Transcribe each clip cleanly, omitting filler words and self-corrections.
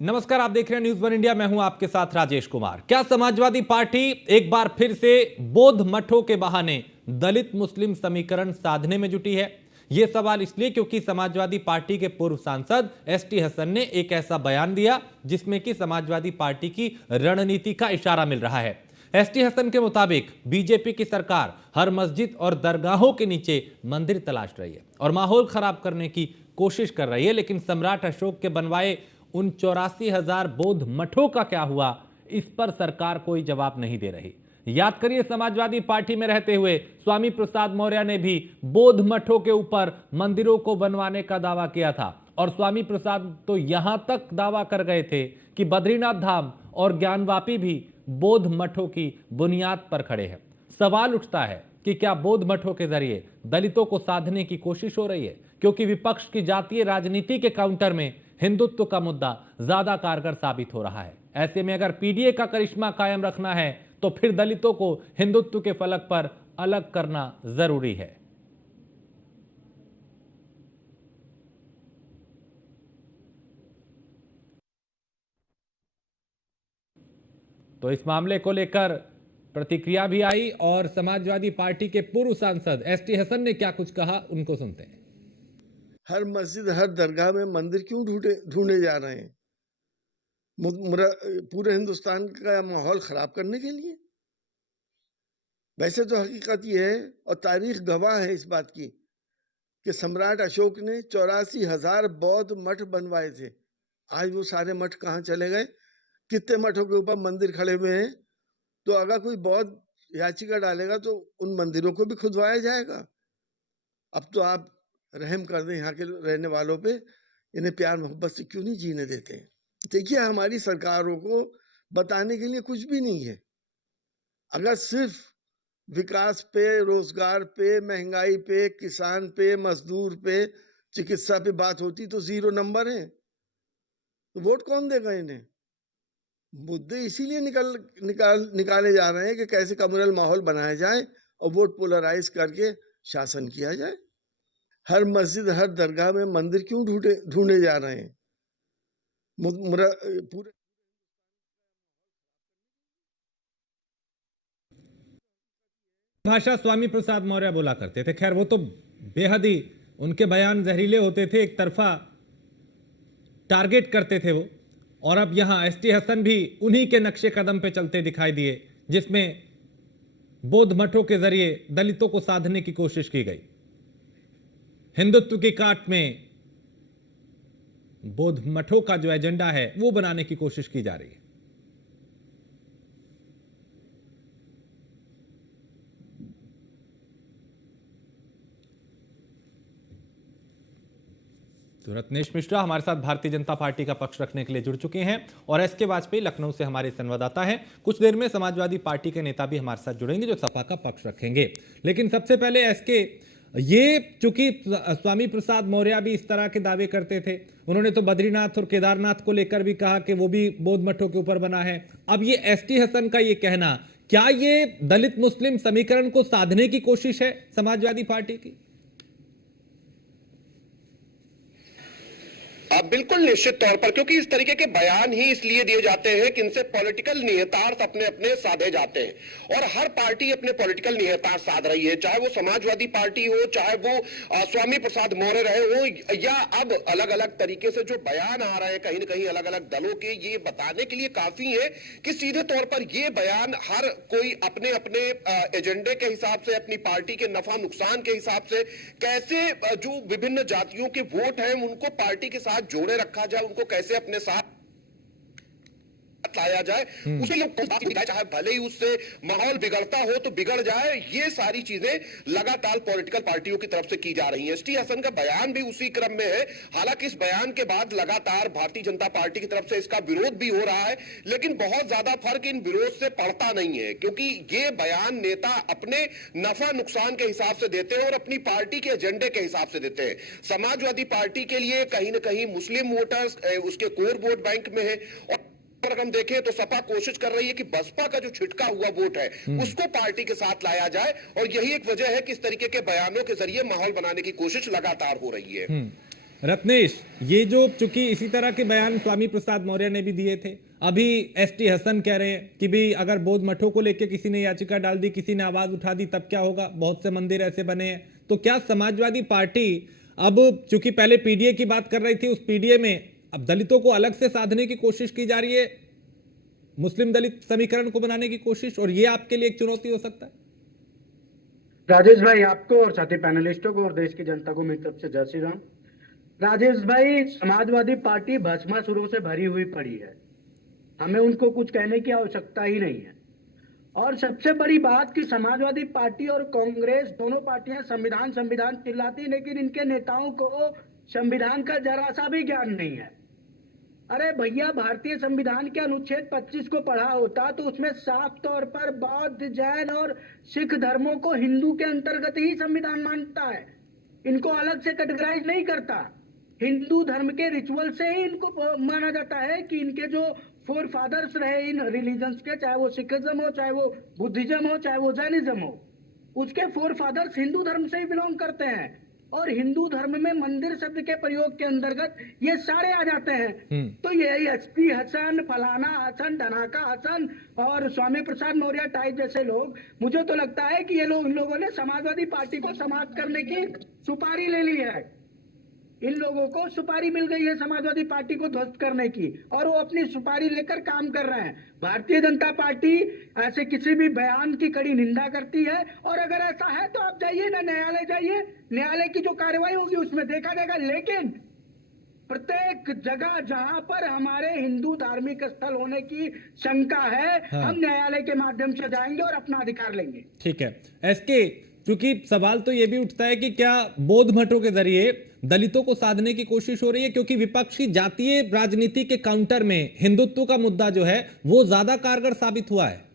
नमस्कार, आप देख रहे हैं न्यूज़ वन इंडिया। मैं हूं आपके साथ राजेश कुमार। क्या समाजवादी पार्टी एक बार फिर से बौद्ध मठों के बहाने दलित मुस्लिम समीकरण साधने में जुटी है? यह सवाल इसलिए क्योंकि समाजवादी पार्टी के पूर्व सांसद एसटी हसन ने एक ऐसा बयान दिया जिसमें कि समाजवादी पार्टी की रणनीति का इशारा मिल रहा है। एसटी हसन के मुताबिक बीजेपी की सरकार हर मस्जिद और दरगाहों के नीचे मंदिर तलाश रही है और माहौल खराब करने की कोशिश कर रही है, लेकिन सम्राट अशोक के बनवाए उन 84,000 बौद्ध मठों का क्या हुआ, इस पर सरकार कोई जवाब नहीं दे रही। याद करिए, समाजवादी पार्टी में रहते हुए स्वामी प्रसाद मौर्य ने भी बौद्ध मठों के ऊपर मंदिरों को बनवाने का दावा किया था और स्वामी प्रसाद तो यहां तक दावा कर गए थे कि बद्रीनाथ धाम और ज्ञानवापी भी बौद्ध मठों की बुनियाद पर खड़े हैं। सवाल उठता है कि क्या बौद्ध मठों के जरिए दलितों को साधने की कोशिश हो रही है, क्योंकि विपक्ष की जातीय राजनीति के काउंटर में हिंदुत्व का मुद्दा ज्यादा कारगर साबित हो रहा है। ऐसे में अगर पीडीए का करिश्मा कायम रखना है तो फिर दलितों को हिंदुत्व के फलक पर अलग करना जरूरी है। तो इस मामले को लेकर प्रतिक्रिया भी आई और समाजवादी पार्टी के पूर्व सांसद एसटी हसन ने क्या कुछ कहा, उनको सुनते हैं। हर मस्जिद हर दरगाह में मंदिर क्यों ढूंढे जा रहे हैं? पूरे हिंदुस्तान का माहौल खराब करने के लिए? वैसे तो हकीकत ये है और तारीख गवाह है इस बात की कि सम्राट अशोक ने 84,000 बौद्ध मठ बनवाए थे। आज वो सारे मठ कहाँ चले गए? कितने मठों के ऊपर मंदिर खड़े हुए हैं? तो अगर कोई बौद्ध याचिका डालेगा तो उन मंदिरों को भी खुदवाया जाएगा। अब तो आप रहम कर दें यहाँ के रहने वालों पे, इन्हें प्यार मोहब्बत से क्यों नहीं जीने देते हैं? देखिए, हमारी सरकारों को बताने के लिए कुछ भी नहीं है। अगर सिर्फ विकास पे, रोजगार पे, महंगाई पे, किसान पे, मजदूर पे, चिकित्सा पे बात होती तो 0 नंबर है। तो वोट कौन देगा इन्हें? मुद्दे इसीलिए निकाले जा रहे हैं कि कैसे कम्युनल माहौल बनाया जाए और वोट पोलराइज करके शासन किया जाए। हर मस्जिद हर दरगाह में मंदिर क्यों ढूंढे जा रहे हैं? पूरे भाषा स्वामी प्रसाद मौर्य बोला करते थे। खैर, वो तो बेहद ही उनके बयान जहरीले होते थे, एक तरफा टारगेट करते थे वो। और अब यहां एसटी हसन भी उन्हीं के नक्शे कदम पे चलते दिखाई दिए, जिसमें बौद्ध मठों के जरिए दलितों को साधने की कोशिश की गई। हिंदुत्व की काट में बौद्ध मठों का जो एजेंडा है वो बनाने की कोशिश की जा रही है। तो रत्नेश मिश्रा हमारे साथ भारतीय जनता पार्टी का पक्ष रखने के लिए जुड़ चुके हैं और एस के वाजपेयी लखनऊ से हमारे संवाददाता हैं। कुछ देर में समाजवादी पार्टी के नेता भी हमारे साथ जुड़ेंगे जो सपा का पक्ष रखेंगे। लेकिन सबसे पहले एस के, ये चूंकि स्वामी प्रसाद मौर्य भी इस तरह के दावे करते थे, उन्होंने तो बद्रीनाथ और केदारनाथ को लेकर भी कहा कि वो भी बौद्ध मठों के ऊपर बना है। अब ये एसटी हसन का ये कहना, क्या ये दलित मुस्लिम समीकरण को साधने की कोशिश है समाजवादी पार्टी की? बिल्कुल निश्चित तौर पर, क्योंकि इस तरीके के बयान ही इसलिए दिए जाते हैं कि इनसे पॉलिटिकल निहितार्थ अपने अपने साधे जाते हैं और हर पार्टी अपने पॉलिटिकल निहितार्थ साध रही है, चाहे वो समाजवादी पार्टी हो, चाहे वो स्वामी प्रसाद मौर्य रहे हो, या अब अलग अलग तरीके से जो बयान आ रहे हैं कहीं ना कहीं अलग अलग दलों के, ये बताने के लिए काफी है कि सीधे तौर पर ये बयान हर कोई अपने अपने एजेंडे के हिसाब से, अपनी पार्टी के नफा नुकसान के हिसाब से कैसे जो विभिन्न जातियों के वोट हैं उनको पार्टी के साथ जोड़े रखा जाए, उनको कैसे अपने साथ लाया जाए, उसे लोग चाहे भले ही उससे माहौल बिगड़ता हो तो बिगड़ जाए, ये सारी चीजें लगातार पॉलिटिकल पार्टियों की तरफ से की जा रही हैं। एसटी हसन का बयान भी उसी क्रम में है। हालांकि इस बयान के बाद लगातार भारतीय जनता पार्टी की तरफ से इसका विरोध भी हो रहा है, लेकिन बहुत ज्यादा फर्क इन विरोध से पड़ता नहीं है, क्योंकि ये बयान नेता अपने नफा नुकसान के हिसाब से देते हैं और अपनी पार्टी के एजेंडे के हिसाब से देते हैं। समाजवादी पार्टी के लिए कहीं ना कहीं मुस्लिम वोटर्स उसके कोर वोट बैंक में है, और अगर हम देखें तो सपा कोशिश कर रही है कि बसपा का जो छिटका हुआ वोट है उसको पार्टी के साथ लाया जाए, और यही एक वजह है कि इस तरीके के बयानों के जरिए माहौल बनाने की कोशिश लगातार हो रही है। रत्नेश, ये जो चूंकि इसी तरह के बयान स्वामी प्रसाद मौर्य ने भी दिए थे, अभी एसटी हसन कह रहे हैं कि भी अगर बौद्ध मठों को लेकर किसी ने याचिका डाल दी, किसी ने आवाज उठा दी, तब क्या होगा? बहुत से मंदिर ऐसे बने हैं। तो क्या समाजवादी पार्टी अब, चूंकि पहले पीडीए की बात कर रही थी, उस पीडीए में अब दलितों को अलग से साधने की कोशिश की जा रही है, मुस्लिम दलित समीकरण को बनाने की कोशिश, और ये आपके लिए एक चुनौती हो सकता है? राजेश भाई, आपको और साथी पैनलिस्टों को और देश की जनता को मेरी तरफ से जय श्री राम। राजेश भाई, समाजवादी पार्टी भस्मासुरों से भरी हुई पड़ी है, हमें उनको कुछ कहने की आवश्यकता ही नहीं है। और सबसे बड़ी बात कि समाजवादी पार्टी और कांग्रेस दोनों पार्टियां संविधान संविधान चिल्लाती, लेकिन इनके नेताओं को संविधान का जरा सा भी ज्ञान नहीं है। अरे भैया, भारतीय संविधान के अनुच्छेद 25 को पढ़ा होता तो उसमें साफ तौर पर बौद्ध, जैन और सिख धर्मों को हिंदू के अंतर्गत ही संविधान मानता है, इनको अलग से कैटेगराइज नहीं करता। हिंदू धर्म के रिचुअल से ही इनको माना जाता है कि इनके जो फोर फादर्स रहे इन रिलीजन्स के, चाहे वो सिखिज्म हो, चाहे वो बुद्धिज्म हो, चाहे वो जैनिज्म हो, उसके फोर फादर्स हिंदू धर्म से ही बिलोंग करते हैं। और हिंदू धर्म में मंदिर शब्द के प्रयोग के अंतर्गत ये सारे आ जाते हैं। तो ये एसटी हसन, फलाना हसन, धनाका हसन और स्वामी प्रसाद मौर्य टाइप जैसे लोग, मुझे तो लगता है कि ये लोग, इन लोगों ने समाजवादी पार्टी को समाप्त करने की सुपारी ले ली है। इन लोगों को सुपारी मिल गई है समाजवादी पार्टी को ध्वस्त करने की, और वो अपनी सुपारी लेकर काम कर रहे हैं। भारतीय जनता पार्टी ऐसे किसी भी बयान की कड़ी निंदा करती है, और अगर ऐसा है तो आप जाइए ना, न्यायालय जाइए, न्यायालय की जो कार्रवाई होगी उसमें देखा जाएगा। लेकिन प्रत्येक जगह जहां पर हमारे हिंदू धार्मिक स्थल होने की शंका है, हम न्यायालय के माध्यम से जाएंगे और अपना अधिकार लेंगे। ठीक है एसके, क्योंकि सवाल तो यह भी उठता है कि क्या बौद्ध मठों के जरिए दलितों को साधने की कोशिश हो रही है, क्योंकि विपक्षी जातीय राजनीति के काउंटर में हिंदुत्व का मुद्दा जो है वो ज्यादा कारगर साबित हुआ है।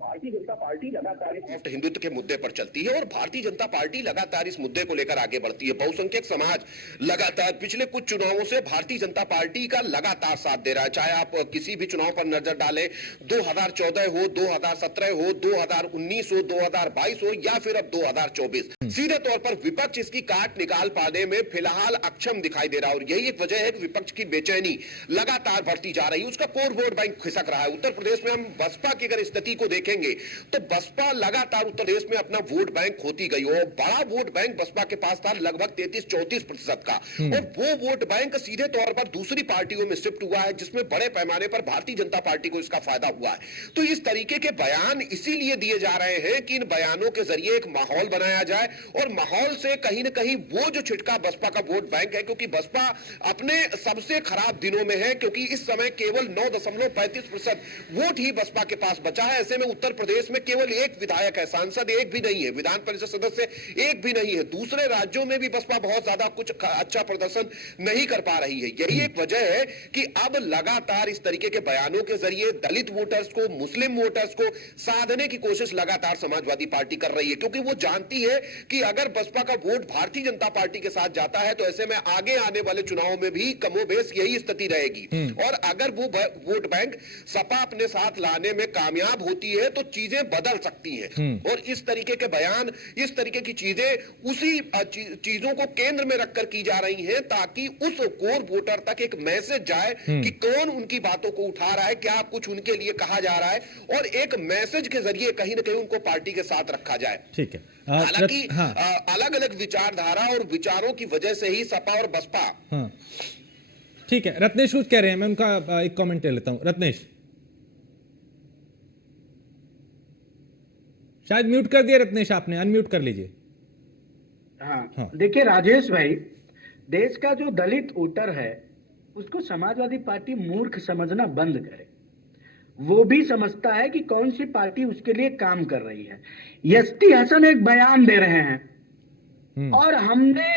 भारतीय जनता पार्टी लगातार हिंदुत्व के मुद्दे पर चलती है और भारतीय जनता पार्टी लगातार इस मुद्दे को लेकर आगे बढ़ती है। बहुसंख्यक समाज लगातार पिछले कुछ चुनावों से भारतीय जनता पार्टी का लगातार साथ दे रहा है। चाहे आप किसी भी चुनाव पर नजर डालें, 2014 हो, 2017 हो, 2019 हो, 2022 हो या फिर अब 2024, सीधे तौर पर विपक्ष इसकी काट निकाल पाने में फिलहाल अक्षम दिखाई दे रहा है। और यही एक वजह है कि विपक्ष की बेचैनी लगातार बढ़ती जा रही है, उसका कोर वोट बैंक खिसक रहा है। उत्तर प्रदेश में हम बसपा की अगर स्थिति को देखेंगे तो बसपा लगातार उत्तर प्रदेश में अपना वोट बैंक खोती गई हो। बड़ा वोट बैंक बसपा के पास था लगभग 33-34% का, और वो वोट बैंक सीधे तौर पर दूसरी पार्टियों में शिफ्ट हुआ है, जिसमें बड़े पैमाने पर भारतीय जनता पार्टी को इसका फायदा हुआ है। तो इस तरीके के बयान इसीलिए दिए जा रहे हैं कि इन बयानों के जरिए एक माहौल बनाया जाए, और माहौल से कहीं ना कहीं वो जो छिटका बसपा का वोट बैंक है, क्योंकि बसपा अपने सबसे खराब दिनों में है, क्योंकि इस समय केवल 9.35% वोट ही बसपा के पास बचा है। ऐसे में उत्तर प्रदेश में केवल एक विधायक है, सांसद एक भी नहीं है, विधान परिषद सदस्य एक भी नहीं है। दूसरे राज्यों में भी बसपा बहुत ज्यादा कुछ अच्छा प्रदर्शन नहीं कर पा रही है। यही एक वजह है कि अब लगातार इस तरीके के बयानों के जरिए दलित वोटर्स को, मुस्लिम वोटर्स को साधने की कोशिश लगातार समाजवादी पार्टी कर रही है, क्योंकि वो जानती है कि अगर बसपा का वोट भारतीय जनता पार्टी के साथ जाता है तो ऐसे में आगे आने वाले चुनाव में भी कमोबेश यही स्थिति रहेगी। और अगर वो वोट बैंक सपा अपने साथ लाने में कामयाब होती है तो चीजें बदल सकती हैं। और इस तरीके के बयान, इस तरीके की चीजें उसी चीजों को केंद्र में रखकर की जा रही हैं, ताकि उस कोर वोटर तक एक मैसेज जाए कि कौन उनकी बातों को उठा रहा है, क्या कुछ उनके लिए कहा जा रहा है, और एक मैसेज के जरिए कहीं ना कहीं उनको पार्टी के साथ रखा जाए। ठीक है, हालांकि अलग अलग विचारधारा और विचारों की वजह से ही सपा और बसपा। ठीक है, रत्नेश कुछ कह रहे हैं, मैं उनका एक कमेंट ले लेता हूं। रत्नेश, शायद म्यूट कर दिया रत्नेश आपने, अनम्यूट कर लीजिए। हाँ। देखिए राजेश भाई, देश का जो दलित वोटर है उसको समाजवादी पार्टी मूर्ख समझना बंद करे। वो भी समझता है कि कौन सी पार्टी उसके लिए काम कर रही है। एसटी हसन एक बयान दे रहे हैं और हमने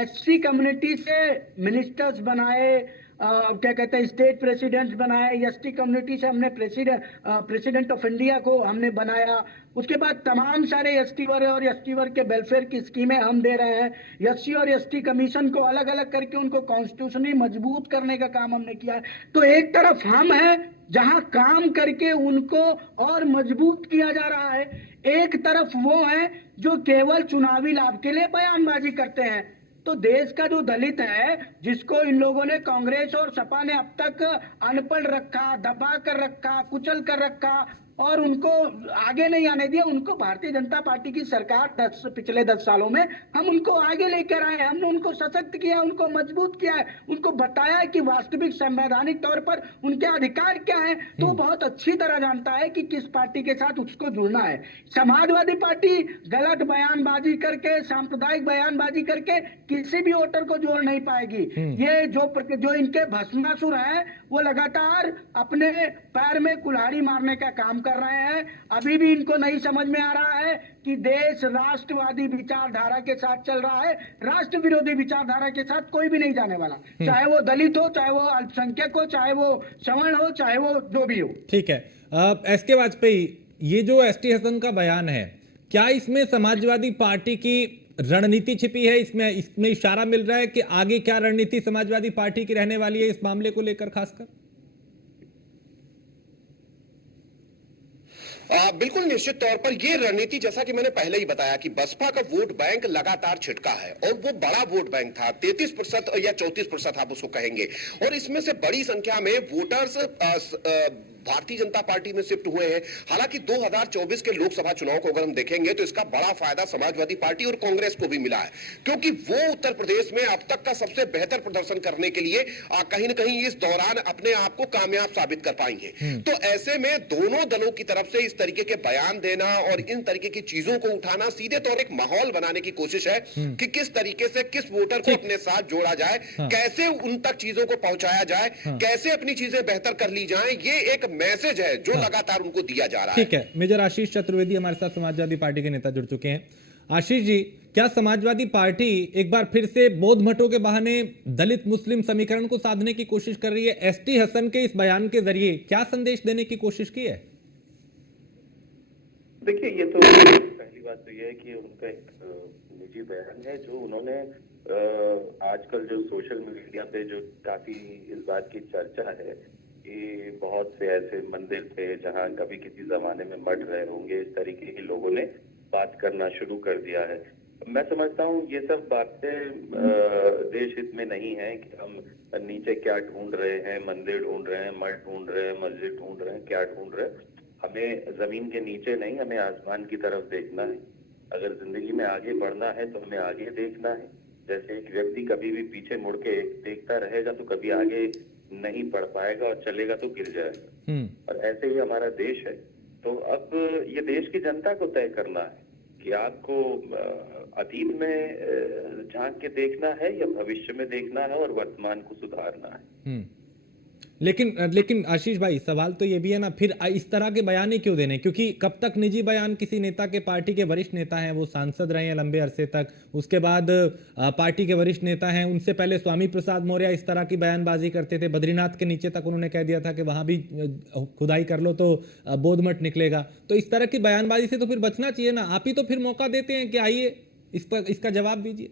एससी कम्युनिटी से मिनिस्टर्स बनाए क्या कहते हैं स्टेट प्रेसिडेंट्स बनाए, एसटी कम्युनिटी से हमने प्रेसिडेंट ऑफ इंडिया को हमने बनाया। उसके बाद तमाम सारे एसटी वर्ग और एसटी वर्ग के वेलफेयर की स्कीमें हम दे रहे हैं। एससी और एसटी कमीशन को अलग अलग करके उनको कॉन्स्टिट्यूशनली मजबूत करने का काम हमने किया है। तो एक तरफ हम हैं जहां काम करके उनको और मजबूत किया जा रहा है, एक तरफ वो है जो केवल चुनावी लाभ के लिए बयानबाजी करते हैं। तो देश का जो दलित है, जिसको इन लोगों ने, कांग्रेस और सपा ने अब तक अनपढ़ रखा, दबा कर रखा, कुचल कर रखा और उनको आगे नहीं आने दिया, उनको भारतीय जनता पार्टी की सरकार पिछले 10 सालों में हम उनको आगे लेकर आए, हमने उनको सशक्त किया, उनको मजबूत किया है, उनको बताया है कि वास्तविक संवैधानिक तौर पर उनके अधिकार क्या है। तो वो बहुत अच्छी तरह जानता है कि किस पार्टी के साथ उसको जुड़ना है। समाजवादी पार्टी गलत बयानबाजी करके, सांप्रदायिक बयानबाजी करके किसी भी वोटर को जोड़ नहीं पाएगी। ये जो इनके भस्मासुर हैं, वो लगातार अपने पैर में कुल्हाड़ी मारने का काम कर रहे हैं। अभी भी इनको नहीं समझ में आ रहा है कि देश राष्ट्रवादी विचारधारा के साथ चल रहा है, राष्ट्र विरोधी विचारधारा के साथ कोई भी नहीं जाने वाला, चाहे वो दलित हो, चाहे वो अल्पसंख्यक हो, चाहे वो सवर्ण हो, चाहे वो जो भी हो। ठीक है। एस के वाजपेयी, ये जो एसटी हसन का बयान है, क्या इसमें समाजवादी पार्टी की रणनीति छिपी है? इसमें इशारा मिल रहा है कि आगे क्या रणनीति समाजवादी पार्टी की रहने वाली है इस मामले को लेकर खासकर? बिल्कुल निश्चित तौर पर यह रणनीति, जैसा कि मैंने पहले ही बताया कि बसपा का वोट बैंक लगातार छिटका है और वो बड़ा वोट बैंक था, 33% या 34% आप उसको कहेंगे, और इसमें से बड़ी संख्या में वोटर्स भारतीय जनता पार्टी में शिफ्ट हुए हैं। हालांकि 2024 के लोकसभा चुनाव को अगर हम देखेंगे तो इसका बड़ा फायदा समाजवादी पार्टी और कांग्रेस को भी मिला है, क्योंकि वो उत्तर प्रदेश में अब तक का सबसे बेहतर प्रदर्शन करने के लिए कहीं ना कहीं इस दौरान अपने आप को कामयाब साबित कर पाएंगे। तो ऐसे में दोनों दलों की तरफ से इस तरीके के बयान देना और इन तरीके की चीजों को उठाना सीधे तौर एक माहौल बनाने की कोशिश है कि किस तरीके से किस वोटर को अपने साथ जोड़ा जाए, कैसे उन तक चीजों को पहुंचाया जाए, कैसे अपनी चीजें बेहतर कर ली जाएं। ये एक मैसेज है जो लगातार उनको दिया जा रहा है। ठीक है। मेजर आशीष चतुर्वेदी हमारे साथ समाजवादी पार्टी के नेता जुड़ चुके हैं। आशीष जी, क्या समाजवादी पार्टी एक बार फिर से बौद्ध मठों के बहाने दलित मुस्लिम समीकरण को साधने की कोशिश कर रही है? एसटी हसन के इस बयान के जरिए क्या संदेश देने की कोशिश की है? देखिए, ये तो पहली बात तो ये है कि उनका एक निजी बयान है जो उन्होंने आजकल जो सोशल मीडिया पे जो काफी इस बात की चर्चा है कि बहुत से ऐसे मंदिर थे जहां कभी किसी जमाने में मठ रहे होंगे, इस तरीके के लोगों ने बात करना शुरू कर दिया है। मैं समझता हूँ ये सब बातें देश हित में नहीं है कि हम नीचे क्या ढूंढ रहे हैं, मंदिर ढूंढ रहे हैं, मठ ढूंढ रहे हैं, मस्जिद ढूंढ रहे हैं, क्या ढूंढ रहे हैं। हमें जमीन के नीचे नहीं, हमें आसमान की तरफ देखना है। अगर जिंदगी में आगे बढ़ना है तो हमें आगे देखना है। जैसे एक व्यक्ति कभी भी पीछे मुड़ के देखता रहेगा तो कभी आगे नहीं बढ़ पाएगा और चलेगा तो गिर जाएगा। और ऐसे ही हमारा देश है। तो अब ये देश की जनता को तय करना है कि आपको अतीत में झांक के देखना है या भविष्य में देखना है और वर्तमान को सुधारना है। लेकिन आशीष भाई, सवाल तो ये भी है ना, फिर इस तरह के बयान ही क्यों देने? क्योंकि कब तक निजी बयान किसी नेता के, पार्टी के वरिष्ठ नेता हैं, वो सांसद रहे हैं लंबे अरसे तक, उसके बाद पार्टी के वरिष्ठ नेता हैं, उनसे पहले स्वामी प्रसाद मौर्य इस तरह की बयानबाजी करते थे। बद्रीनाथ के नीचे तक उन्होंने कह दिया था कि वहां भी खुदाई कर लो तो बौद्ध मठ निकलेगा। तो इस तरह की बयानबाजी से तो फिर बचना चाहिए ना। आप ही तो फिर मौका देते हैं कि आइए इस पर इसका जवाब दीजिए।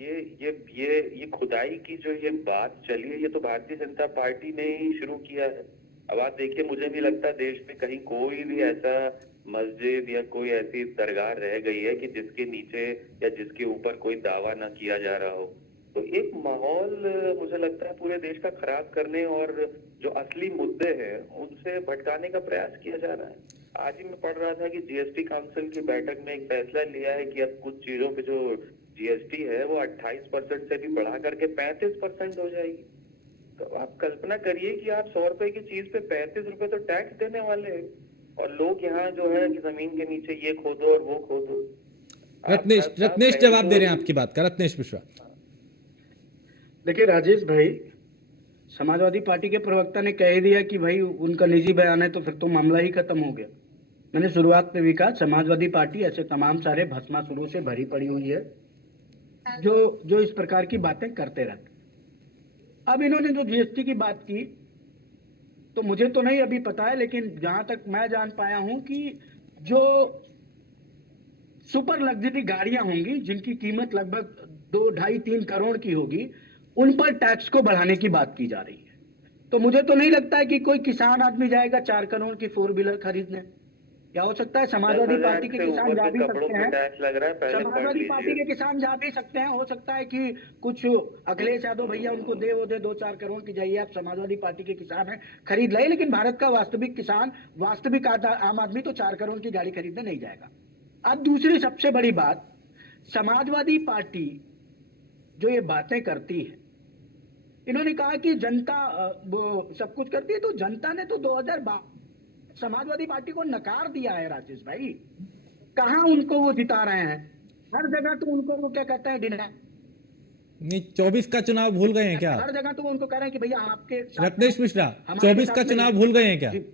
ये खुदाई की जो ये बात चली है, ये तो भारतीय जनता पार्टी ने ही शुरू किया है। अब आप देखिए, मुझे नहीं लगता देश में कहीं कोई भी ऐसा मस्जिद या कोई ऐसी दरगाह रह गई है कि जिसके नीचे या जिसके ऊपर कोई दावा ना किया जा रहा हो। तो एक माहौल मुझे लगता है पूरे देश का खराब करने और जो असली मुद्दे हैं उनसे भटकाने का प्रयास किया जा रहा है। आज ही मैं पढ़ रहा था कि जीएसटी काउंसिल की बैठक में एक फैसला लिया है कि अब कुछ चीजों पे जो जीएसटी है वो 28% से भी बढ़ा करके 35% हो जाएगी। तो आप कल्पना करिए कि आप 100 रुपए की चीज पे 35 रुपए तो टैक्स देने वाले हैं और लोग यहाँ जो है कि जमीन के नीचे ये खोदो और वो खोदो। रत्नेश जवाब दे रहे हैं आपकी बात का। रत्नेश मिश्रा, देखिए राजेश भाई, समाजवादी पार्टी के प्रवक्ता ने कह दिया कि भाई उनका निजी बयान है तो फिर तो मामला ही खत्म हो गया। मैंने शुरुआत में भी कहा, समाजवादी पार्टी ऐसे तमाम सारे भस्मासुरों से भरी पड़ी हुई है जो इस प्रकार की बातें करते रहते। अब इन्होंने जो जीएसटी की बात की, तो मुझे तो नहीं अभी पता है, लेकिन जहां तक मैं जान पाया हूं कि जो सुपर लग्जरी गाड़ियां होंगी जिनकी कीमत लगभग 2, 2.5, 3 करोड़ की होगी, उन पर टैक्स को बढ़ाने की बात की जा रही है। तो मुझे तो नहीं लगता है कि कोई किसान आदमी जाएगा 4 करोड़ की 4 व्हीलर खरीदने। क्या हो सकता है समाजवादी पार्टी के किसान जा भी सकते हैं, टैक्स लग रहा है, पहले समाजवादी पार्टी के किसान जा भी सकते हैं। हो सकता है कि कुछ अखिलेश यादव भैया उनको वो दे 2-4 करोड़ की, जाइए आप समाजवादी पार्टी के किसान हैं खरीद ले, लेकिन भारत का वास्तविक किसान, वास्तविक आम आदमी तो 4 करोड़ की गाड़ी खरीदने नहीं जाएगा। अब दूसरी सबसे बड़ी बात, समाजवादी पार्टी जो ये बातें करती है, इन्होंने कहा कि जनता वो सब कुछ करती है, तो जनता ने तो 2012 समाजवादी पार्टी को नकार दिया है राजेश भाई। कहां उनको वो जिता रहे हैं? हर जगह तो उनको वो क्या कहते हैं, डिनाई। नहीं, 24 का चुनाव भूल गए हैं क्या? हर जगह तो वो उनको कह रहे हैं कि भैया आपके रत्नेश मिश्रा, हमारे 24 का साथ चुनाव में- भूल गए हैं क्या? जी।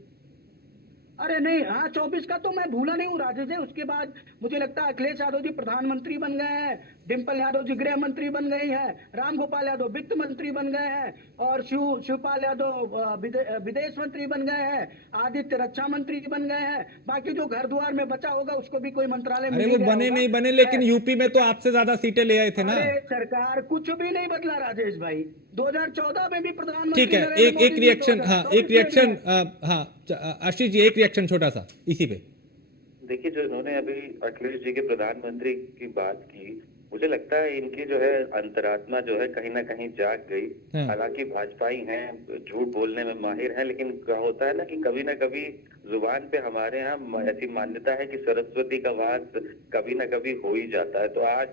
अरे नहीं, हाँ 24 का तो मैं भूला नहीं हूँ राजेश है। उसके बाद मुझे लगता है अखिलेश यादव जी प्रधानमंत्री बन गए हैं, डिम्पल यादव जी गृह मंत्री बन गई हैं, राम गोपाल यादव वित्त मंत्री बन गए हैं, और शिवपाल यादव विदेश मंत्री बन गए हैं, आदित्य रक्षा मंत्री बन गए हैं। बाकी जो घर द्वार में बचा होगा उसको भी कोई मंत्रालय अरे मिल वो ही गया बने होगा। नहीं बने, लेकिन यूपी में तो आपसे ज्यादा सीटें ले आए थे ना। अरे सरकार कुछ भी नहीं बदला राजेश भाई। 2014 में भी प्रधानमंत्री ठीक है, नरेंद्र एक मोदी जी रिएक्शन, हाँ 2024 एक रिएक्शन, हाँ आशीष जी एक रिएक्शन छोटा सा इसी पे। देखिए, जो इन्होंने अभी अखिलेश जी के प्रधानमंत्री की बात की, मुझे लगता है इनकी जो है अंतरात्मा जो है कहीं ना कहीं जाग गई। हाँ। हालांकि भाजपाई हैं, झूठ बोलने में माहिर हैं, लेकिन क्या होता है ना कि कभी ना कभी जुबान पे हमारे यहाँ ऐसी मान्यता है कि सरस्वती का वास कभी ना कभी हो ही जाता है। तो आज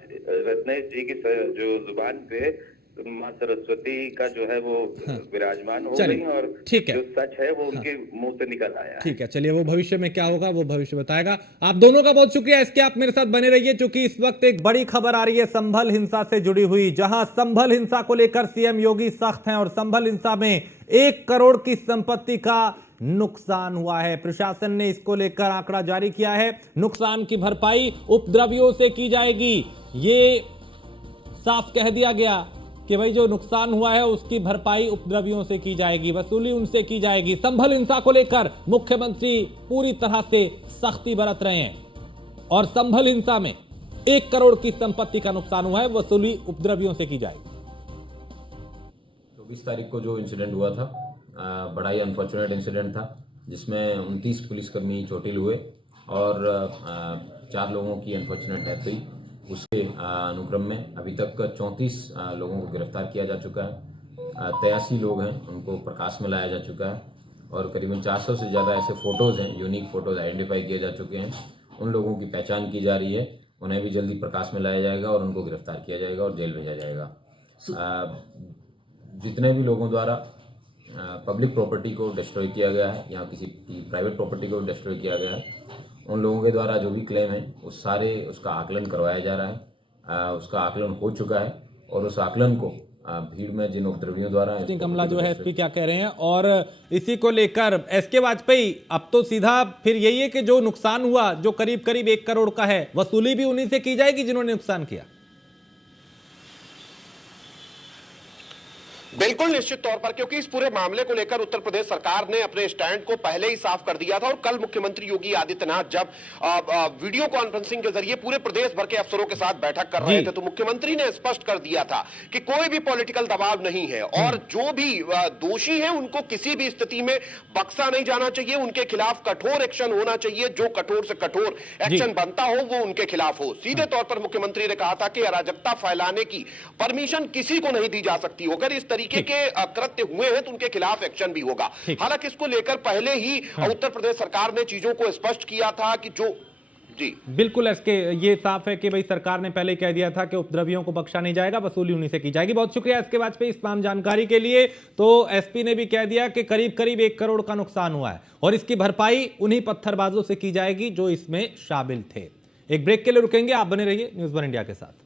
रत्नेश जी की जो जुबान पे माँ सरस्वती का जो है वो विराजमान हो चलिए, गई, और ठीक है। जो सच है वो उनके मुंह से निकल आया है। ठीक है, चलिए वो भविष्य में क्या होगा वो भविष्य बताएगा। आप दोनों का बहुत शुक्रिया, इसके आप मेरे साथ बने रहिए, क्योंकि इस वक्त एक बड़ी खबर आ रही है संभल हिंसा से जुड़ी हुई, जहां संभल हिंसा को लेकर सीएम योगी सख्त हैं और संभल हिंसा में 1 करोड़ की संपत्ति का नुकसान हुआ है। प्रशासन ने इसको लेकर आंकड़ा जारी किया है। नुकसान की भरपाई उपद्रवियों से की जाएगी, ये साफ कह दिया गया कि भाई जो नुकसान हुआ है उसकी भरपाई उपद्रवियों से की जाएगी, वसूली उनसे की जाएगी। संभल हिंसा को लेकर मुख्यमंत्री पूरी तरह से सख्ती बरत रहे हैं और संभल हिंसा में 1 करोड़ की संपत्ति का नुकसान हुआ है, वसूली उपद्रवियों से की जाएगी। 24 तारीख को जो इंसिडेंट हुआ था, बड़ा ही अनफॉर्चुनेट इंसिडेंट था, जिसमें 29 पुलिसकर्मी चोटिल हुए और 4 लोगों की अनफॉर्चुनेट डेथ हुई। उसके अनुक्रम में अभी तक 34 लोगों को गिरफ्तार किया जा चुका है। 83 लोग हैं, उनको प्रकाश में लाया जा चुका है और करीबन 400 से ज़्यादा ऐसे फ़ोटोज़ हैं, यूनिक फ़ोटोज़ आइडेंटिफाई किए जा चुके हैं। उन लोगों की पहचान की जा रही है, उन्हें भी जल्दी प्रकाश में लाया जाएगा और उनको गिरफ्तार किया जाएगा और जेल भेजा जाएगा। जितने भी लोगों द्वारा पब्लिक प्रॉपर्टी को डिस्ट्रॉय किया गया है या किसी की प्राइवेट प्रॉपर्टी को डिस्ट्रॉय किया गया है, उन लोगों के द्वारा जो भी क्लेम है उस सारे उसका आकलन करवाया जा रहा है। उसका आकलन हो चुका है और उस आकलन को भीड़ में जिन उपद्रवियों द्वारा कमला जो है एसपी क्या कह रहे हैं, और इसी को लेकर एसके वाजपेयी अब तो सीधा फिर यही है कि जो नुकसान हुआ जो करीब करीब 1 करोड़ का है, वसूली भी उन्हीं से की जाएगी जिन्होंने नुकसान किया। बिल्कुल निश्चित तौर पर, क्योंकि इस पूरे मामले को लेकर उत्तर प्रदेश सरकार ने अपने स्टैंड को पहले ही साफ कर दिया था और कल मुख्यमंत्री योगी आदित्यनाथ जब वीडियो कॉन्फ्रेंसिंग के जरिए पूरे प्रदेश भर के अफसरों के साथ बैठक कर रहे थे, तो मुख्यमंत्री ने स्पष्ट कर दिया था कि कोई भी पॉलिटिकल दबाव नहीं है और जो भी दोषी है उनको किसी भी स्थिति में बख्शा नहीं जाना चाहिए, उनके खिलाफ कठोर एक्शन होना चाहिए, जो कठोर से कठोर एक्शन बनता हो वो उनके खिलाफ हो। सीधे तौर पर मुख्यमंत्री ने कहा था कि अराजकता फैलाने की परमिशन किसी को नहीं दी जा सकती। अगर इस तरीके के कृत्य हुए हैं तो उनके खिलाफ एक्शन भी होगा। हालांकि इसको लेकर पहले ही उत्तर प्रदेश सरकार ने चीजों को स्पष्ट किया था कि जो जी बिल्कुल इसके ये साफ है कि भाई सरकार ने पहले कह दिया था कि उपद्रवियों को बख्शा नहीं जाएगा, वसूली उन्हीं से की जाएगी। बहुत शुक्रिया इसके वाजपेयी इस तमाम जानकारी के लिए। तो एसपी ने भी कह दिया कि करीब करीब 1 करोड़ का नुकसान हुआ है और इसकी भरपाई उन्हीं पत्थरबाजों से की जाएगी जो इसमें शामिल थे। एक ब्रेक के लिए रुकेंगे, आप बने रहिए न्यूज़ वन इंडिया के साथ।